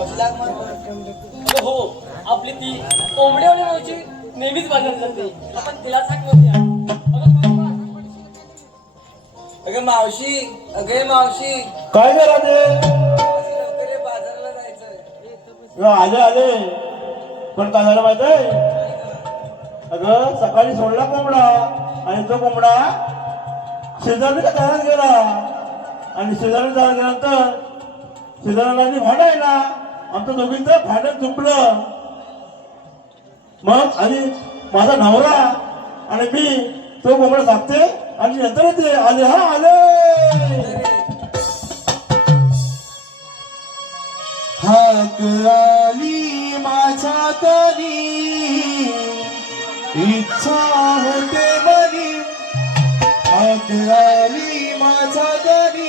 मार. हो. आपली ती कोंबड्यावाली मावशी नेहमीच बाजारात जाते आपण तिला सांग म्हणूया अगं मावशी अगं मावशी. काय करा ते ये, बाजाराला जायचंय. आले आले. पण काय झालं माहीत आहे? अगं सकाळी सोडला कोंबडा. आणि तो कोंबडा शेजारीच्या घरात गेला? आणि शेजारी घरात गेल्यानंतर शेजाऱ्याला भांडायला आमचं दोघींचं भांडण चुकलं मग आणि माझा नवरा आणि मी तो कोंबडा सापते आणि नंतर येते. आले हा आले! हाक आली माझ्या तरी इच्छा होते बरी हाक आली माझ्या तरी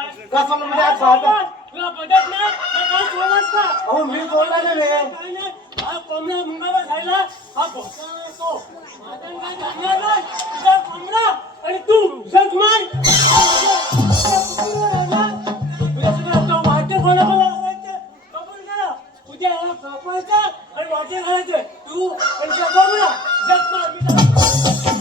कसं म्हणजे आज पाहता तुला पटत नाही तर काय सोडलास का अहो मी बोलला ना रे. काय नाही हा कोंबडा मुंगाला खायला हा भोसला नसतो माझा काय करणार नाही तुझा कोंबडा आणि तू जगमान तुझ्या सगळं तो वाट्या कोणा करायचं कबूल करा उद्या याला कापायचं आणि वाटे घालायचे तू आणि तुझा कोंबडा जगमान मी त्याला-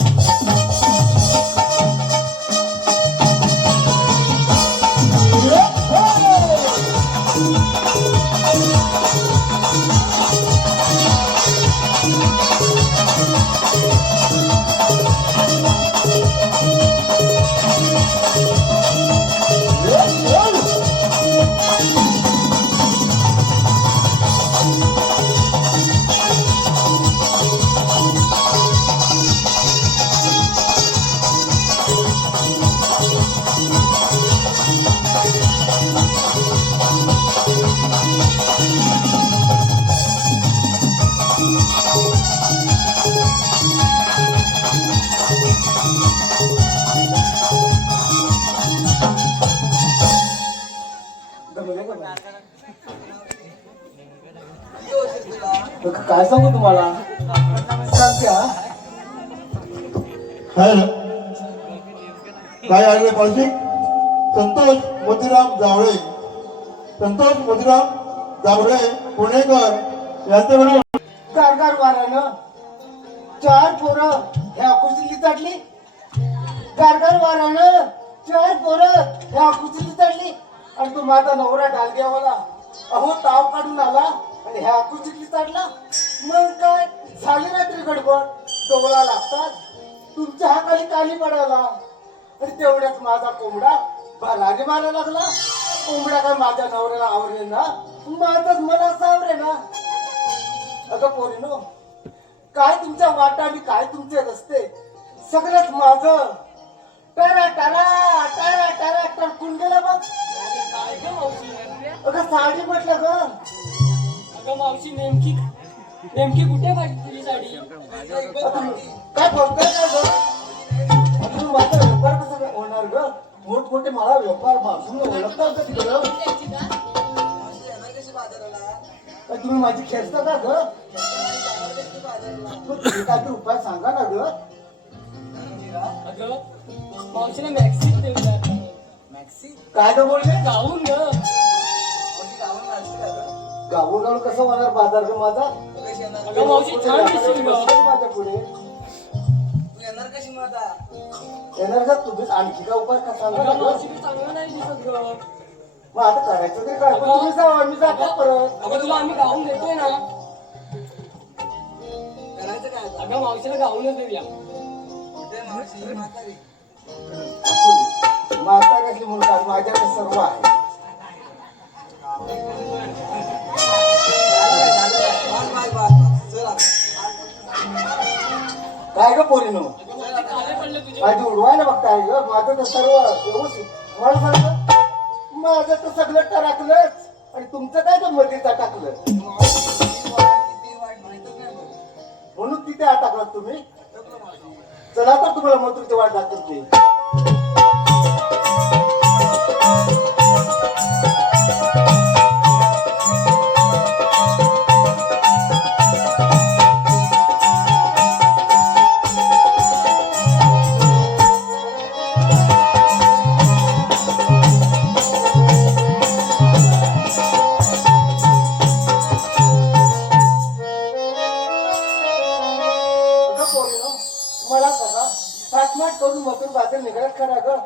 काय सांगू तुम्हाला? सांगते हा काय झालं? काय आले पाहिजे संतोष मोतीराम जावळे. संतोष मोतीराम जावळे पुणेकर यांच्याकडून गारगार वाऱ्यानं चार पोरं ह्या कुचली चढली गारगार वाऱ्यानं चार पोरं ह्या कुचली चढली आणि तो माझा नवरा डालग्यावाला. अहो ताव काढून आला आणि ह्या कुचली चढला मग काय? झाली रात्री गडबड. डोळा लागतात. तुमच्या हाताली काली पडायला. आणि तेवढ्यात माझा कोंबडा भरारी मारायला लागला. कोंबडा काय माझ्या नवऱ्याला आवरे ना? माझाच मला सावरे ना? अगं पोरीनो काय तुमच्या वाटा आणि काय तुमचे रस्ते? सगळंच माझं. टरा टरा टरा टरा टरकून गेलं मग काय ग मावशी? अगं साडी म्हटलं ग. अगं मावशी नेमकी नेमकी कुठे पाहिजे तुझी साडी? काय बोलताय ग माझा व्यापार कसा काय होणार ग? मोठमोठे मला व्यापार माणसून ओळखतात का तिकडं? काय तुम्ही माझी खेचता का ग? मग तुम्ही काहीतरी उपाय सांगा ना ग. अगं मावशीला मॅक्सिक देऊया मॅक्सी? काय ग बोलले? गाऊन ग. मावशी गावाला असते का गं? गावून गावून कसं होणार बाजार ग माझा? अगं मावशी छान दिसशील ग. माझ्या पुढे तू येणार कशी मग आता? येणार का तुम्हीच आणखी का उपाय का सांगा? अगं ग? मावशी मी चांगलं नाही दिसत ग. मग आता करायचं तरी काय? पण तुम्ही जावा मी जातो परत. अगं तुला आम्ही गाऊन देतोय ना. करायचं काय आता? अगं मावशीला गाऊनच देऊया. कुठे मावशी? म्हातारी. असू दे. म्हणून काय माझ्याकडे सर्व आहे. पोरीनो. अगं माझी उडवायला बघताय? माझं तर सर्व व्यवस्थित. मला सांग माझं तर सगळं टाकलंच आणि तुमचं काय तर मधीचा टाकलं? म्हणून तिथे अटकलात तुम्ही? चला तर तुम्हाला मथुरची वाट दाखवते. निघाल्यात खरा ग.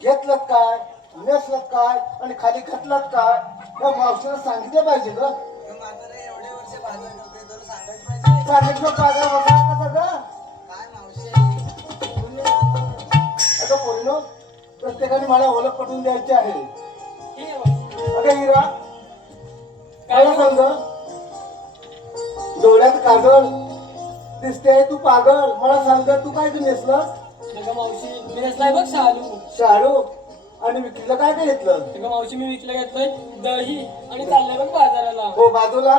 घेतलं काय? नेसलं काय? आणि खाली घातलं काय? या मावशीला सांगितलं पाहिजे ग. अगं बोलले प्रत्येकाने मला ओळख पटवून द्यायची आहे. अगं हिरा काय सांग डोळ्यात काजळ दिसते तू पागल मला सांग तू काय तू नेसलंस? अगं मावशी मी नेसलाय बघ शालू. शाळू आणि विक्रीला काय काय घेतलं अगं मावशी मी विकलं घेतलंय दही आणि चाललंय बघ बाजाराला. हो बाजूला.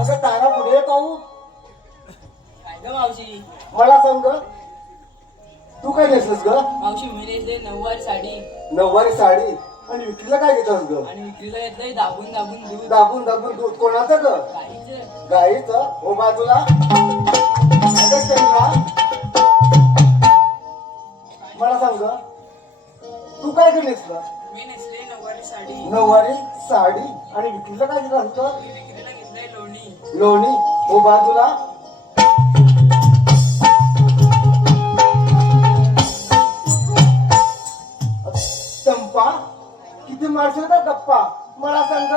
असं तारा पुढे पाहू. काय ग मावशी? मला सांग तू काय नेसलंस ग? मावशी मी नेसले नऊवारी साडी. नऊवारी साडी. आणि विक्रीला काय घेतलंस ग? आणि विक्रीला घेतलंय दाबून दाबून दूध. दाबून दाबून दूध. कोणाचं ग? काहीच गाईचं. हो बाजूला. मला सांग तू काय काय नेसलं मी नेसले नऊवारी साडी. नऊवारी साडी. आणि विक्रीला काय दिलं होतं? मी विक्रीला घेतलंय लोणी. लोणी. हो बाजूला चंपा किती मारशील का गप्पा? मला सांग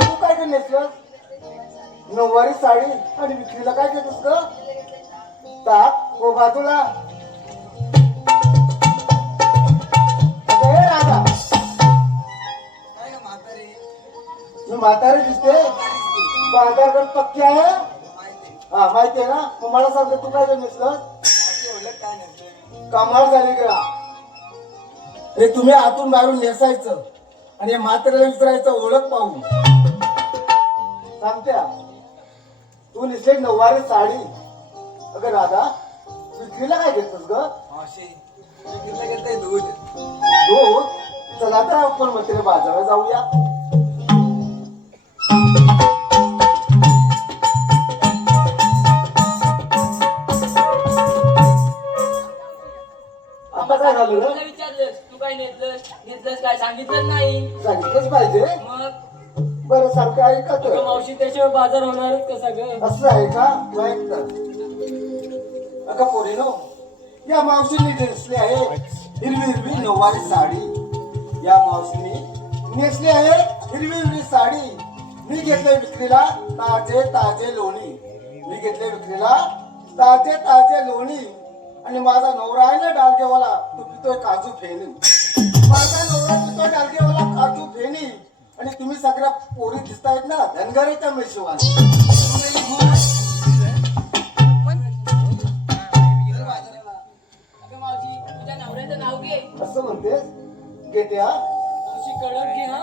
तू काय नेसलं नऊवारी साडी. आणि विक्रीला काय घेतोस ग? ताक हो बाजूला अगं हे राधा. मी म्हातारी दिसते? बाजारगड पक्की आहे? हा माहिती आहे ना? मग मला सांग तू काय नेसलं कमाल झाली का हे तुम्ही आतून बाहेरून नेसायचं आणि हे म्हाताऱ्याला विसरायचं ओळख पाहून. सांगत्या तू नेसली नऊवारी साडी. अगं राधा विक्रीला काय घेतोस ग? मावशी विक्रीला घेतलंय दूध. दूध? चला तर आपण मैत्रिणी बाजारात जाऊया. आता काय झालं? रे? तुला विचारलंस तू काय नेतलंस? घेतलंस काय सांगितलंच नाही. सांगितलंच पाहिजे. मग? बरं सारखं ऐकत अगं मावशी त्याशिवाय बाजार होणारच कसा ग असं आहे का? अगं पोरीनो या मावशीने नेसली आहे हिरवी हिरवी नऊवारी साडी. या मावशीने नेसली आहे हिरवी हिरवी साडी. मी घेतले विक्रीला ताजे ताजे लोणी. मी घेतले विक्रीला ताजे ताजे लोणी. आणि माझा नवरा आहे ना डालगेवाला तो पितोय काजू फेणी. माझा नवरा पितोय डालगेवाला काजू फेणी. आणि तुम्ही सगळ्या पोरी दिसतायत ना धनगरेच्या मेशिवाने घेते हा? मावशी कडक घे हा.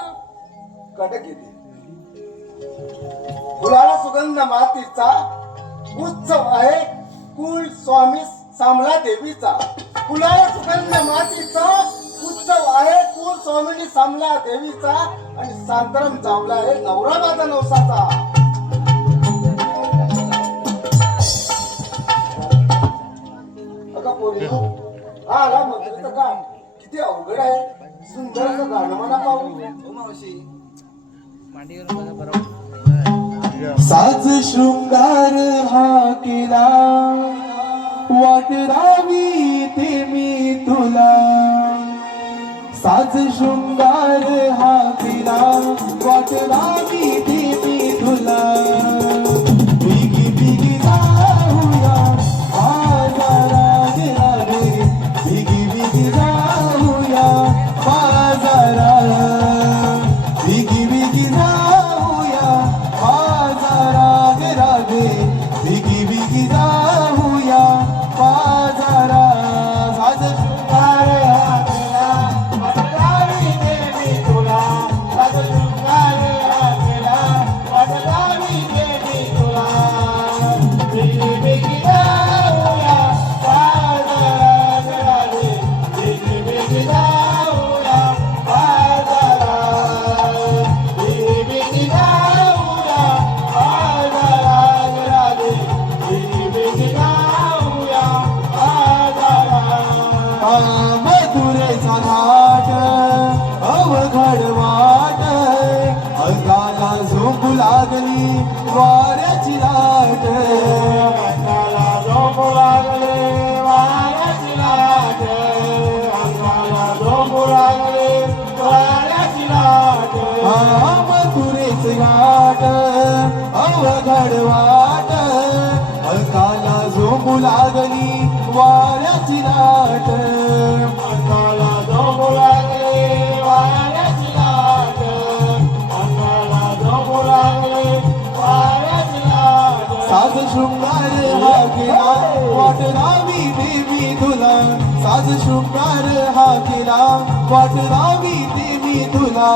कडक घेते. फुलाला सुगंध मातीचा उत्सव आहे कुल स्वामी सामला देवीचा. फुलाला सुगंध मातीचा उत्सव आहे कुल स्वामिनी सामला देवीचा आणि सांतरम जावला आहे नवरा माझा नवसाचा. हा आला मंत्रीचं काम किती अवघड आहे. सुंदर असं गाणं म्हणा पाहू साज शृंगार हा केला. वाट रावी ते मी तुला. साज शृंगार हा केला. वाट रावी ते मी तुला. तुरीच वाट अवघड वाट अंगाला झोंबू लागली वाऱ्याची लाट. अंगाला झोंबू लागले वाऱ्याची लाट. अंगाला झोंबू लागले वाऱ्याची लाट. साज शृंगार हा केला वाट रावी देवी तुला. साज शृंगार हा केला वाट रावी देवी तुला.